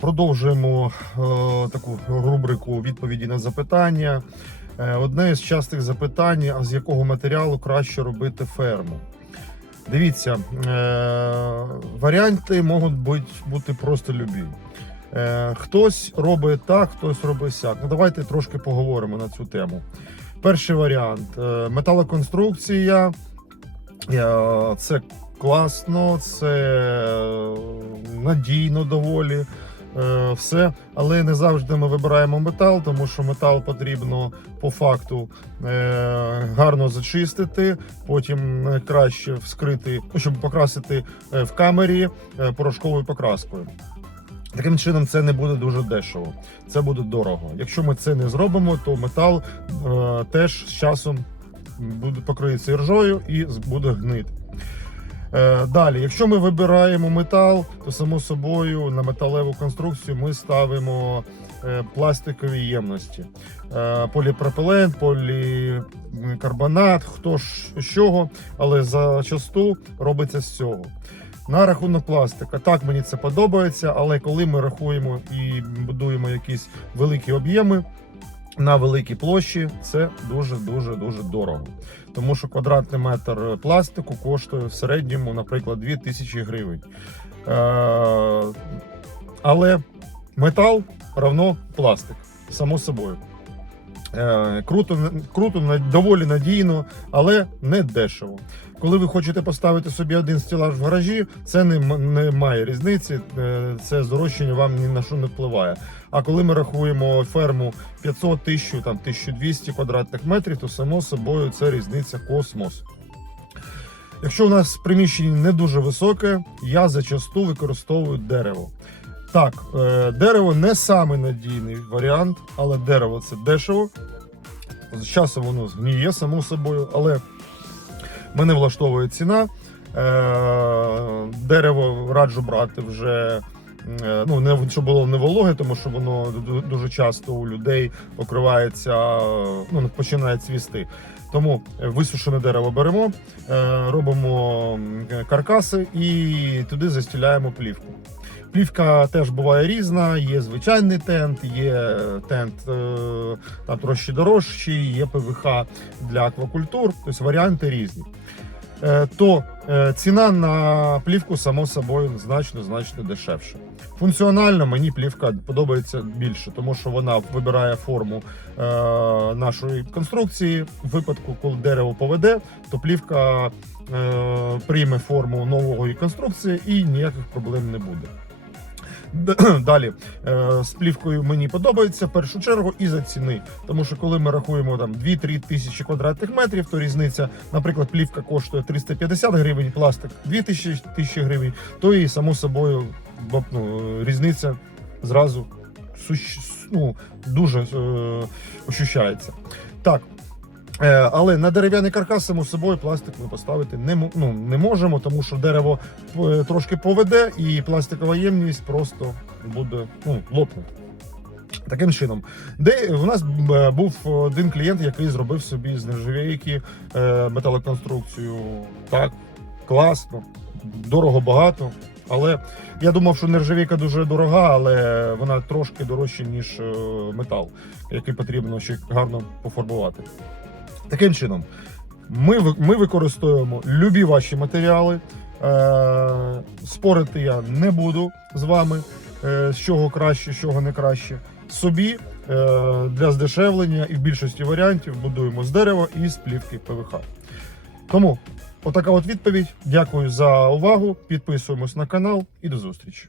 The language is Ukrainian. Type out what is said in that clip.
Продовжуємо е, таку рубрику відповіді на запитання. Е, Одне із частих запитань: а з якого матеріалу краще робити ферму? Дивіться, е, варіанти можуть бути, просто любі. Хтось робить так, хтось робить сяк. Ну давайте трошки поговоримо на цю тему. Перший варіант металоконструкція. Це класно, це е, надійно доволі. е, Все, але не завжди ми вибираємо метал, тому що метал потрібно по факту е, гарно зачистити, потім краще вскрити, щоб покрасити в камері порошковою покраскою. Таким чином, це не буде дуже дешево, це буде дорого. Якщо ми це не зробимо, то метал теж з часом буде покриється іржою і буде гнити. Е, Далі, якщо ми вибираємо метал, то само собою на металеву конструкцію ми ставимо е, пластикові ємності. Е, Поліпропилен, полікарбонат, хто з чого, але зачасту робиться з цього. На рахунок пластика, так мені це подобається, але коли ми рахуємо і будуємо якісь великі об'єми на великій площі, це дуже дуже дуже дорого. Тому що квадратний метр пластику коштує в середньому, наприклад, 2000 гривень. Е, але метал равно пластик, само собою. Е, Круто, круто, доволі надійно, але не дешево. Коли ви хочете поставити собі один стелаж в гаражі, це не, не має різниці, е, це здорожчання вам ні на що не впливає. А коли ми рахуємо ферму 500 тисяч, там 1200 квадратних метрів, то само собою це різниця космос. Якщо у нас приміщення не дуже високе, я зачасту використовую дерево. Так, е, дерево не самий надійний варіант, але дерево це дешево. З часом воно згніє само собою, але мене влаштовує ціна. Е, Дерево раджу брати вже. е, Ну, не щоб було не вологе, тому що воно дуже часто у людей покривається, ну починає цвісти. Тому висушене дерево беремо, е, робимо каркаси і туди застіляємо плівку. Плівка теж буває різна, є звичайний тент, є тент е, там трошки дорожчий, є ПВХ для аквакультур, тобто варіанти різні. Е, То е, ціна на плівку, само собою, значно значно дешевша. Функціонально мені плівка подобається більше, тому що вона вибирає форму е, нашої конструкції. В випадку, коли дерево поведе, то плівка е, прийме форму нової конструкції і ніяких проблем не буде. Далі е, з плівкою мені подобається в першу чергу і за ціни. Тому що коли ми рахуємо там 2-3 тисячі квадратних метрів, то різниця, наприклад, плівка коштує 350 гривень, пластик 2 тисячі гривень, то і само собою ну, різниця зразу ну, дуже е, ощущається. Так. Е, Але на дерев'яний каркас, само собою, пластик ми поставити не, ну, не можемо, тому що дерево е, трошки поведе, і пластикова ємність просто буде ну, лопнути. Таким чином, де у нас був один клієнт, який зробив собі з нержавійки е, металоконструкцію. Так, класно, дорого багато. Але я думав, що нержавійка дуже дорога, але вона трошки дорожча, ніж метал, який потрібно ще гарно пофарбувати. Таким чином, ми, ми використовуємо любі ваші матеріали. Е, спорити я не буду з вами, е, з чого краще, з чого не краще. Собі е, для здешевлення і в більшості варіантів будуємо з дерева і з плівки ПВХ. Тому отака от відповідь. Дякую за увагу. Підписуємось на канал і до зустрічі.